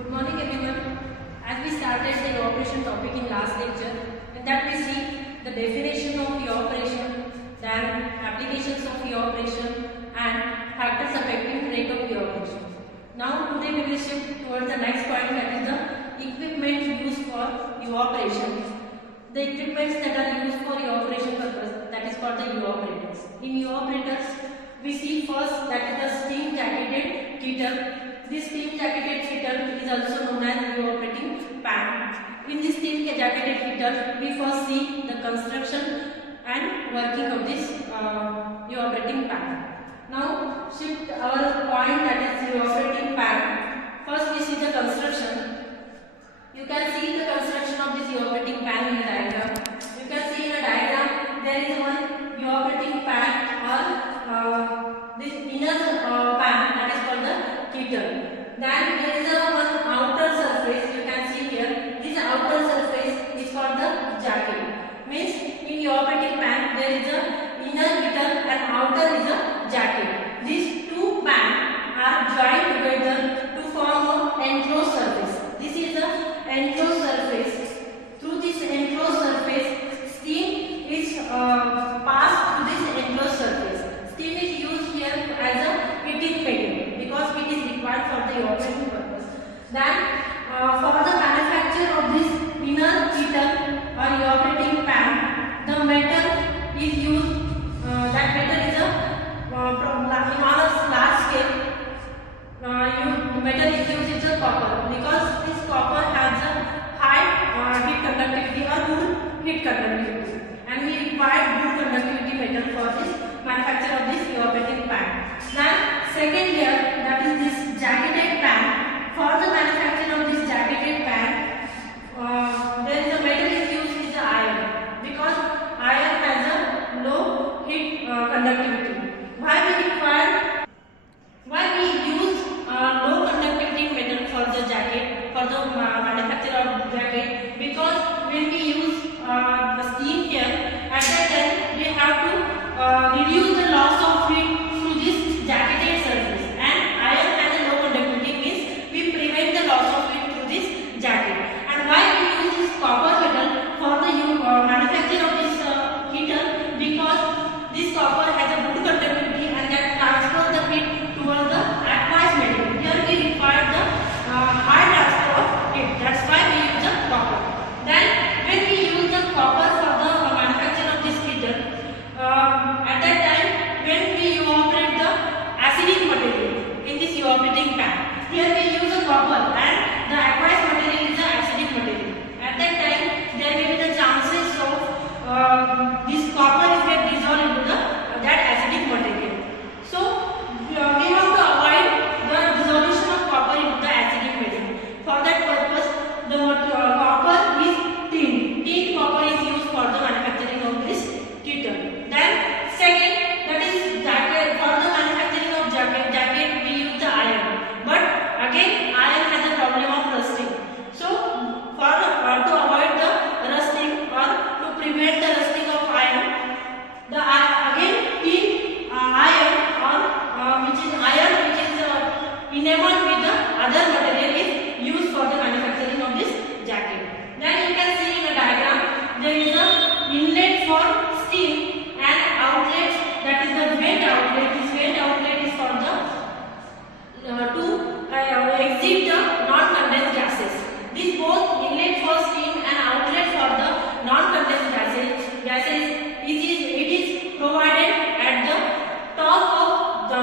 Good morning everyone. As we started the evaporation topic in last lecture, in that we see the definition of evaporation, then applications of evaporation and factors affecting rate of evaporation. Now today we will shift towards the next point, that is the equipment used for evaporation. The equipments that are used for evaporation purpose, that is called the evaporators. In evaporators we see first that is the steam jacketed kettle. This steam jacketed kettle is also known as evaporating pan. In this steam jacketed kettle, we first see the construction and working of this evaporating pan. Now shift our point, that is evaporating pan. First we see the construction. You can see the construction of this evaporating pan in the diagram. You can see in the diagram there is one evaporating pan or this inner pan, that is called the kettle. Then there is one outer surface. You can see here. This outer surface is called the jacket. Means in evaporating pan there is a inner kettle and outer is a jacket. These two pans are joined together to form an enclosed surface. This is a enclosed surface. Through this enclosed surface, steam is passed to this enclosed surface. Steam is used here as a heating medium because it is required for the evaporation purpose. Then for the manufacture of this inner kettle or evaporating pan, the metal is used. That metal is on a large scale. Metal is used is a copper, because this copper has a high heat conductivity or good heat conductivity, and we require good conductivity metal for this manufacture of this evaporating pan. Then second layer, that is this jacketed pan. For the manufacture of this jacketed pan, there is a metal is used is iron, because iron has a low heat conductivity. Why we use low conductivity metal for the jacket, for the manufacture of jacket? Because when we use the steam here, at that time we have to reduce the loss of heat through this jacketed surface, and iron has a low conductivity, means we prevent the loss of heat through this jacket. And why we use this copper metal for the manufacture of this heater? Because this copper has a good conductivity and that transfers the heat towards the aqueous medium. Here we require the high transfer of heat. That's why we use the copper. Then when we use the copper for the manufacture of this heater, at that time when we evaporate the acidic material in this evaporating pan, here we use a copper and the aqueous material is the acidic material. At that time there will be the chances of this copper is get dissolved into that acidic material. So we have to avoid the dissolution of copper into the acidic material. For that purpose, the copper is tin. Tin copper is used for the manufacturing of this kettle. Then second, that is jacket. For the manufacturing of jacket we use the iron. But again, iron has a problem of rusting. So for to avoid the rusting or to prevent the rusting of iron, the again tin iron or which is enameled with the other material is used for the manufacturing of this jacket. Then you can see in the diagram there is a inlet for steam and outlet, that is the vent outlet. This vent outlet is for the to exit the non-condensed gases. This both inlet for steam and outlet for the non-condensed gases it is provided at the top of the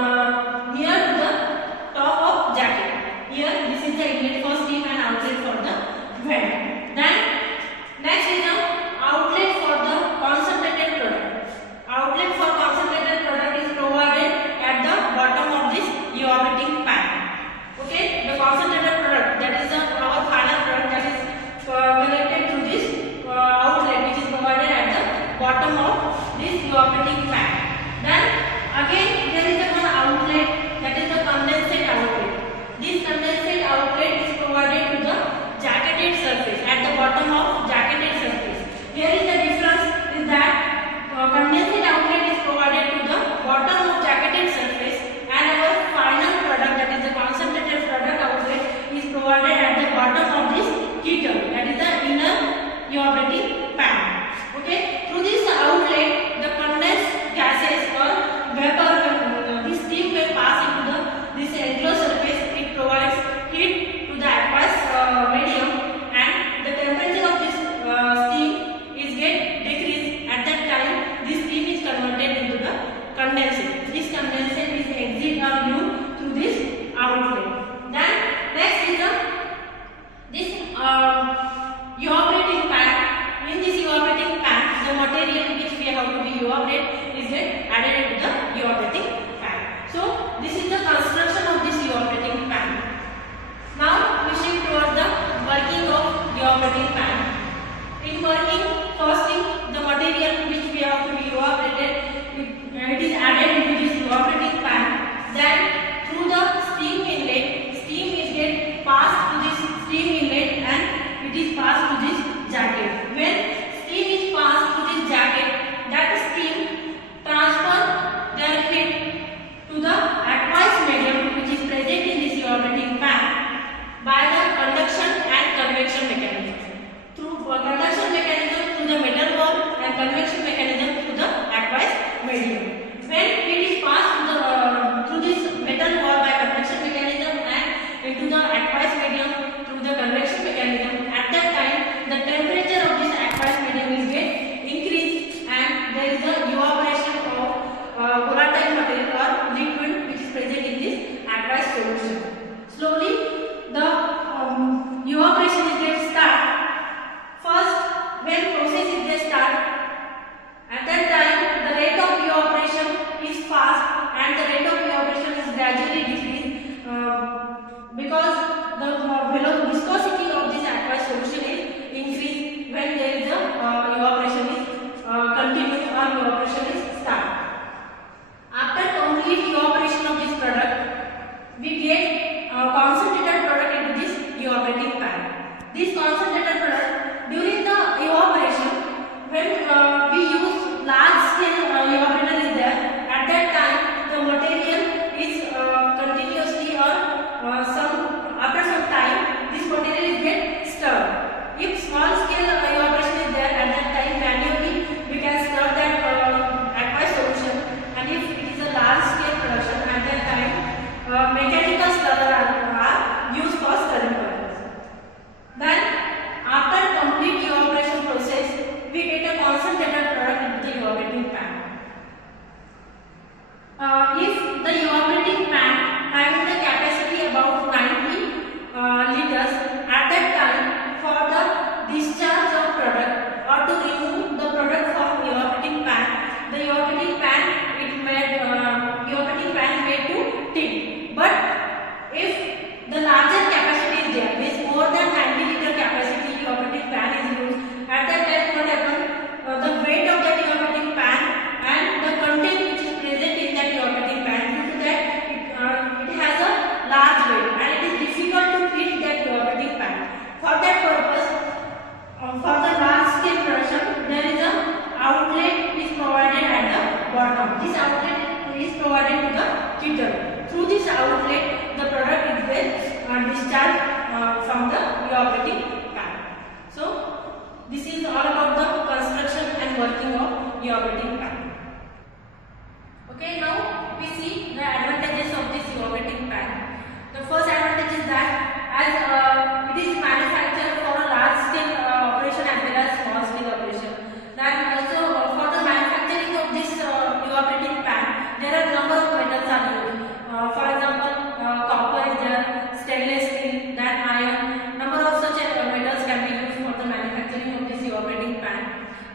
near to the top of jacket. Here this is the inlet for steam and outlet for the vent. Then next is the outlet for the concentrated product. Outlet for concentrated product is provided at the bottom of this evaporating pan. Okay, the concentrated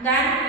Then